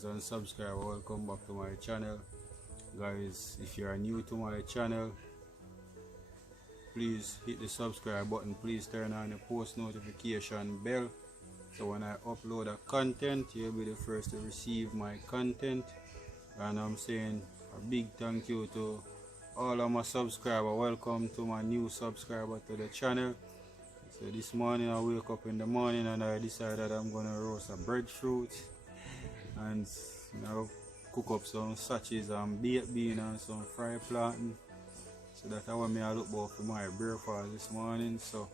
viewers and subscribers, welcome back to my channel. Guys, if you are new to my channel, please hit the subscribe button. Please turn on the post notification bell, so when I upload a content, you'll be the first to receive my content. And I'm saying a big thank you to all of my subscribers. Welcome to my new subscriber to the channel. So this morning I wake up in the morning and I decided I'm gonna roast a breadfruit and cook up some sausages and baked beans and some fried plantain. So that's how I look about for my breakfast this morning. So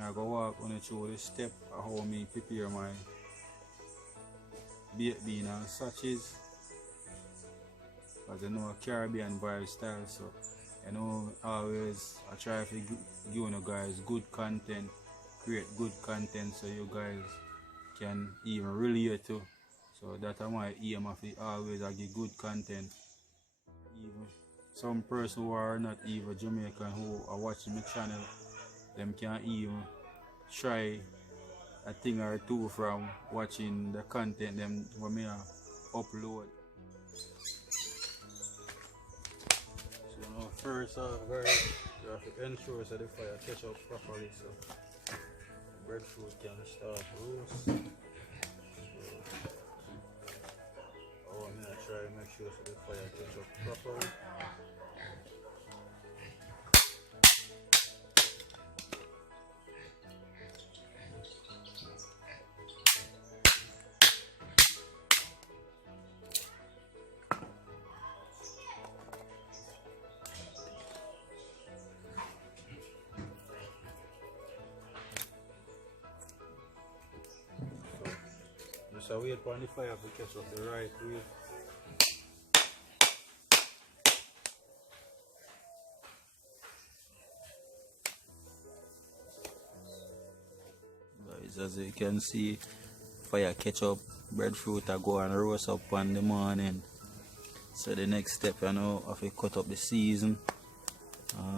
I go walk on through the step of how me prepare my baked beans and sausages. As you know, Caribbean vibe style, so always I try to give you guys good content, create good content so you guys can even relate to. So that's my aim of it, always I give good content. Even some person who are not even Jamaican who are watching my channel, them can even try a thing or two from watching the content them when me upload. First guys, you have to ensure that the fire catch up properly so the breadfruit can start roast. So I want to try to make sure that the fire catch up properly. So wait for the fire to catch up the right way. Guys, as you can see, fire catch up, breadfruit I go and roast up in the morning. So the next step I have to cut up the season,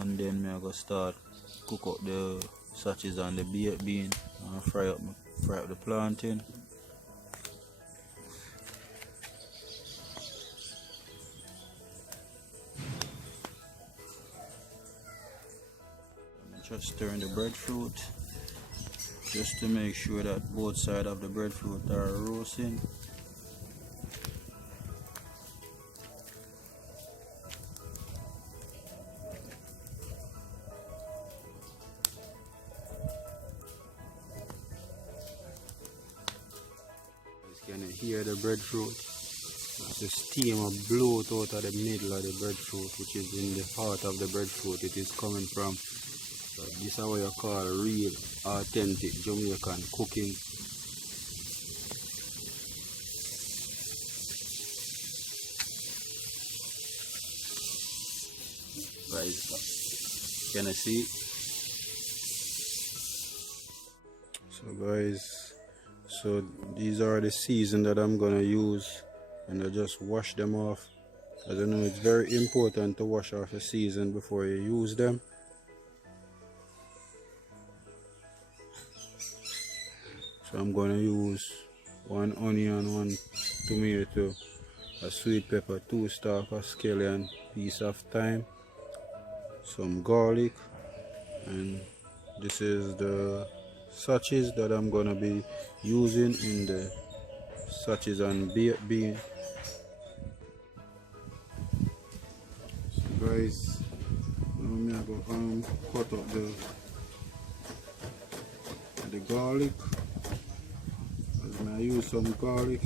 and then I go start cook up the sausages and the baked bean and fry up the plantain. Just stir the breadfruit just to make sure that both sides of the breadfruit are roasting. You can hear the breadfruit. The steam of blow out of the middle of the breadfruit, which is in the heart of the breadfruit. It is coming from. So this is what you call real, authentic Jamaican cooking. Guys, can I see? So guys, so these are the seasons that I'm gonna use, and I just wash them off. As you know, it's very important to wash off a season before you use them. So I'm going to use 1 onion, 1 tomato, a sweet pepper, 2 stalks of scallion, piece of thyme, some garlic, and this is the sausages that I'm going to be using in the sausages and baked bean. So guys, now I'm going to cut up the garlic. I use some garlic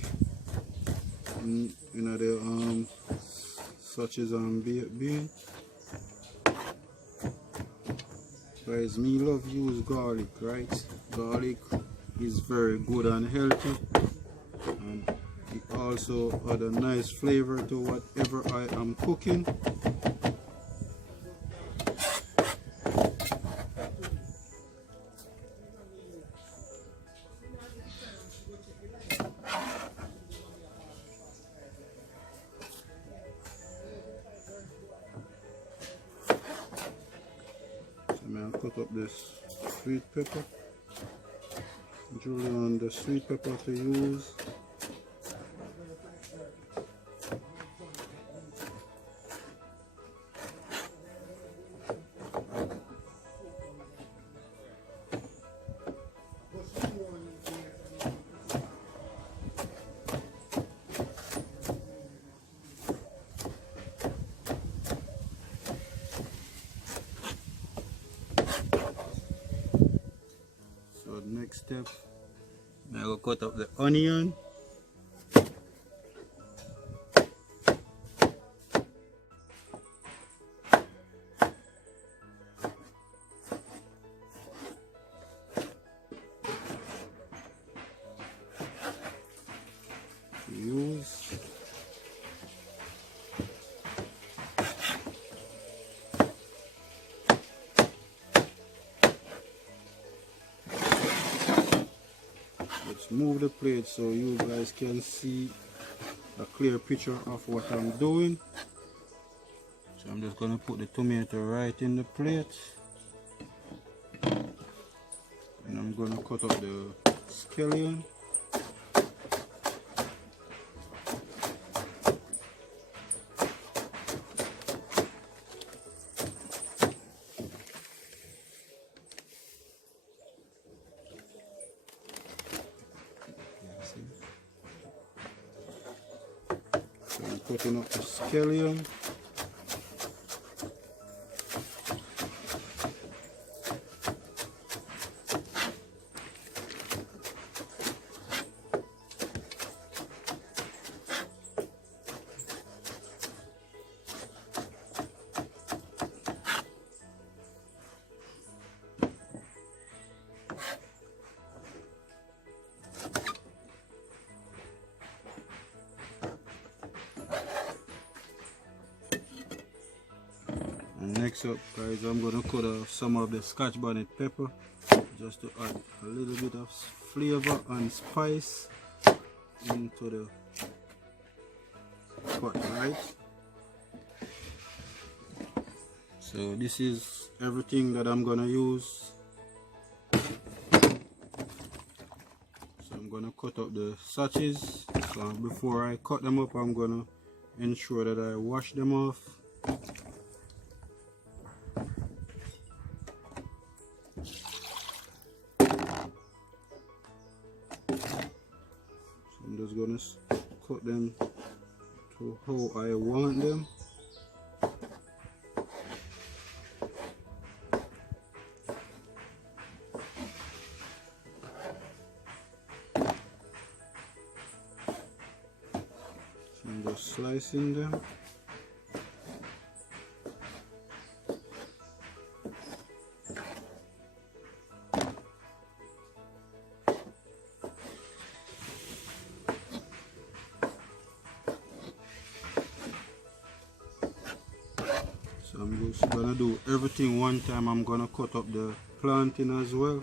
in the sausages and baked bean. Guys, me love use garlic, right? Garlic is very good and healthy, and it also add a nice flavor to whatever I am cooking. I'll cut up this sweet pepper. Julian, the sweet pepper to use. next step, I will cut up the onion. Use let's move the plate so you guys can see a clear picture of what I'm doing. So I'm just gonna put the tomato right in the plate, and I'm gonna cut up the scallion. So I'm cutting up the scallion. And next up, guys, I'm gonna cut some of the Scotch bonnet pepper just to add a little bit of flavor and spice into the pot, right? So this is everything that I'm gonna use. So I'm gonna cut up the sachets. So before I cut them up, I'm gonna ensure that I wash them off. I'm just gonna cut them to how I want them. So I'm just slicing them. So I'm just gonna do everything one time. I'm gonna cut up the plantain as well.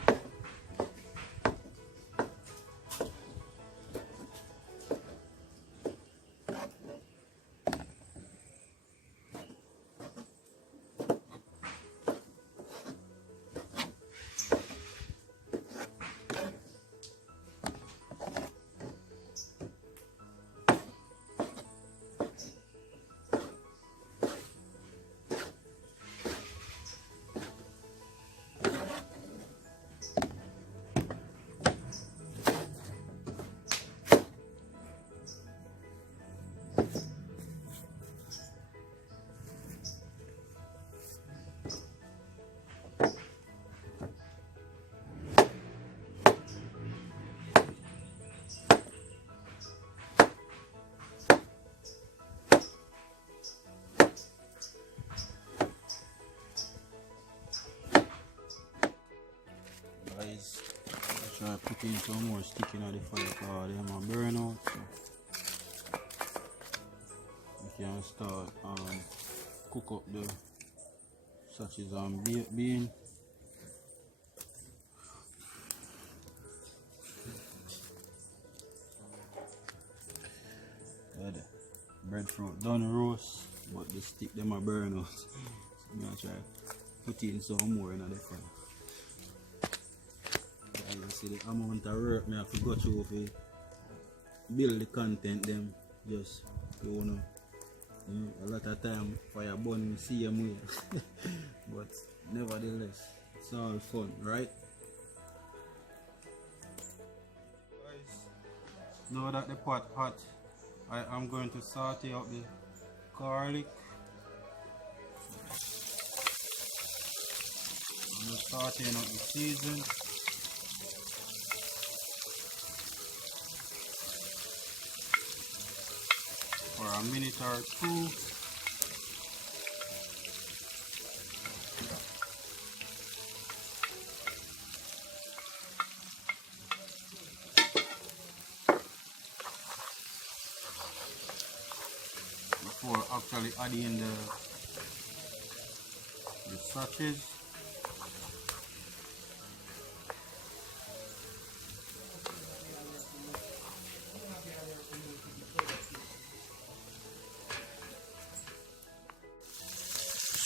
Guys, I try putting some more sticking at the fire because they might burn out. So we can start cook up the sausages and baked bean. Good. Breadfruit done roast, but the stick them are burn out. So I'm gonna try putting some more in the fire. You see the amount of work I have to go through to build the content them. Just you know, a lot of time fire burn same way. But nevertheless, it's all fun, right? Guys, now that the pot hot, I am going to saute out the garlic. I'm going to saute out the season. for a minute or two. Before actually adding the sausages.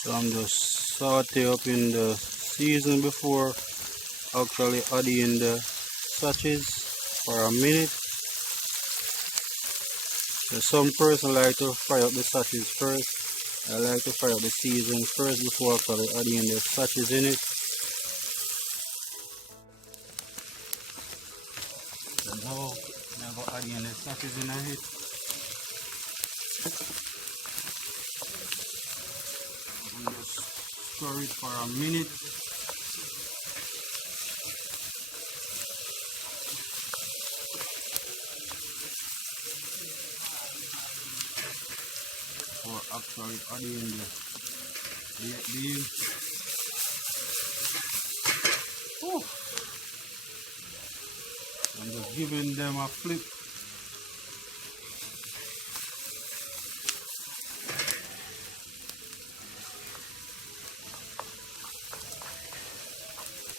So I'm just saute up in the season before actually adding the sausages for a minute. So some person like to fry up the sausages first. I like to fry up the season first before actually adding the sausages in it. So now I'm going to add in the sausages in it. And just stir it for a minute. Before actually adding the baked bean. I'm just giving them a flip.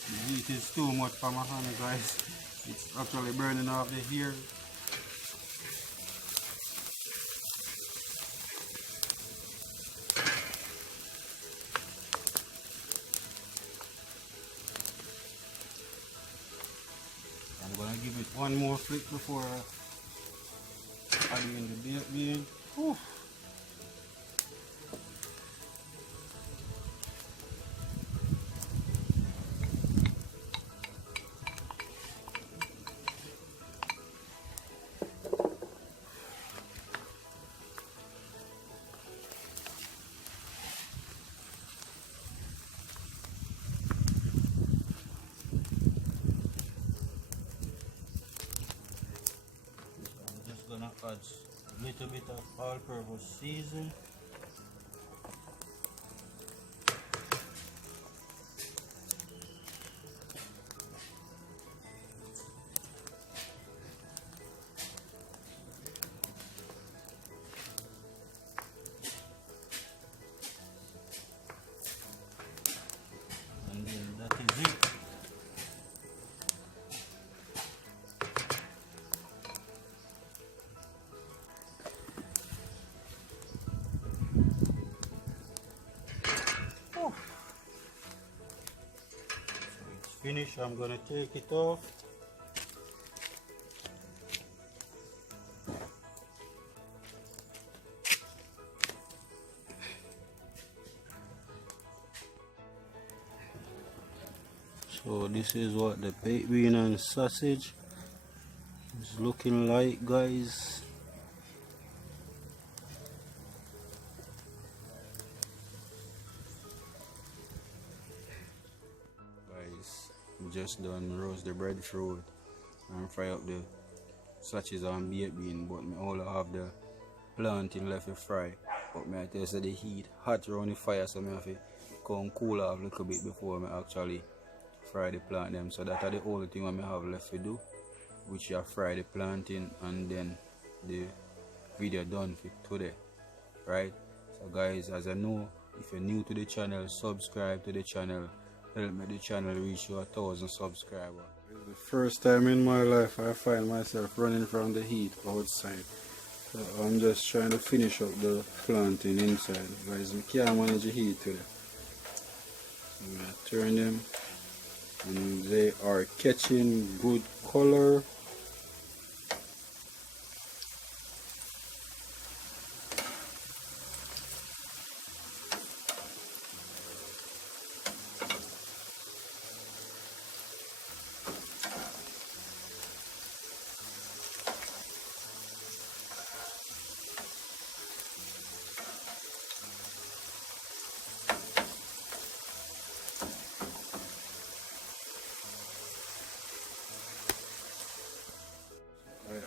The heat is too much for my hand, guys. It's actually burning off the hair. I'm gonna give it one more flip before adding the baked bean. Whew. Gonna add a little bit of all-purpose season. And then that is it. Finished. I'm gonna take it off. So this is what the baked bean and sausage is looking like, guys. Just done roast the breadfruit and fry up the sausages and baked bean, but me only have the plantain left to fry. But me I tell you, so the heat hot around the fire, so me have to come cool off a little bit before me actually fry the plantain. So that are the only thing I have left to do, which I fry the plantain, and then the video done for today, right? So guys, as I know, if you're new to the channel, subscribe to the channel. Help me the channel reach 1,000 subscribers. It's the first time in my life I find myself running from the heat outside. So I'm just trying to finish up the planting inside. Guys, I can't manage the heat today. So I'm going to turn them, and they are catching good color.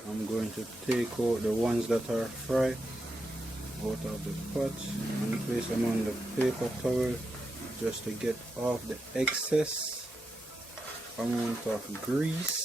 I'm going to take out the ones that are fried. out of the pot and place them on the paper towel just to get off the excess amount of grease.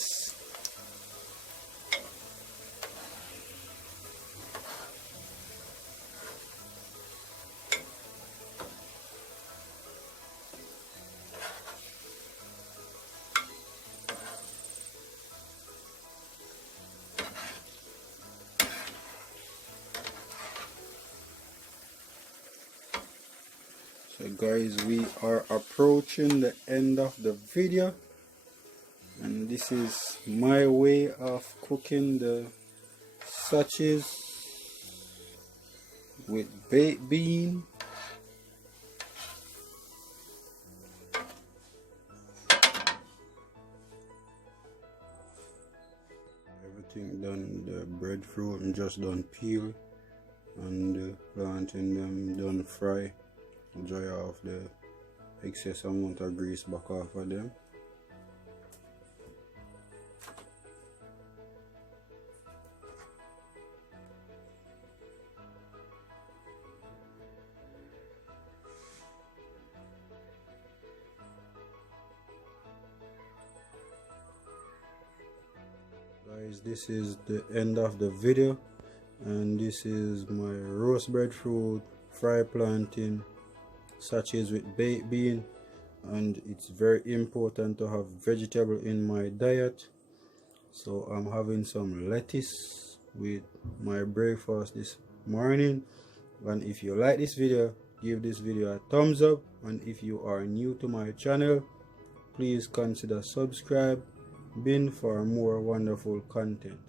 So guys, we are approaching the end of the video, and this is my way of cooking the sausages with baked bean. Everything done, the breadfruit and just done peel, and the plantain them done fry. Dry off the excess amount of grease back off of them. Guys, this is the end of the video, and this is my roast breadfruit, fried plantain, sausages with baked bean. And it's very important to have vegetable in my diet, so I'm having some lettuce with my breakfast this morning. And if you like this video, give this video a thumbs up, and if you are new to my channel, please consider subscribing for more wonderful content.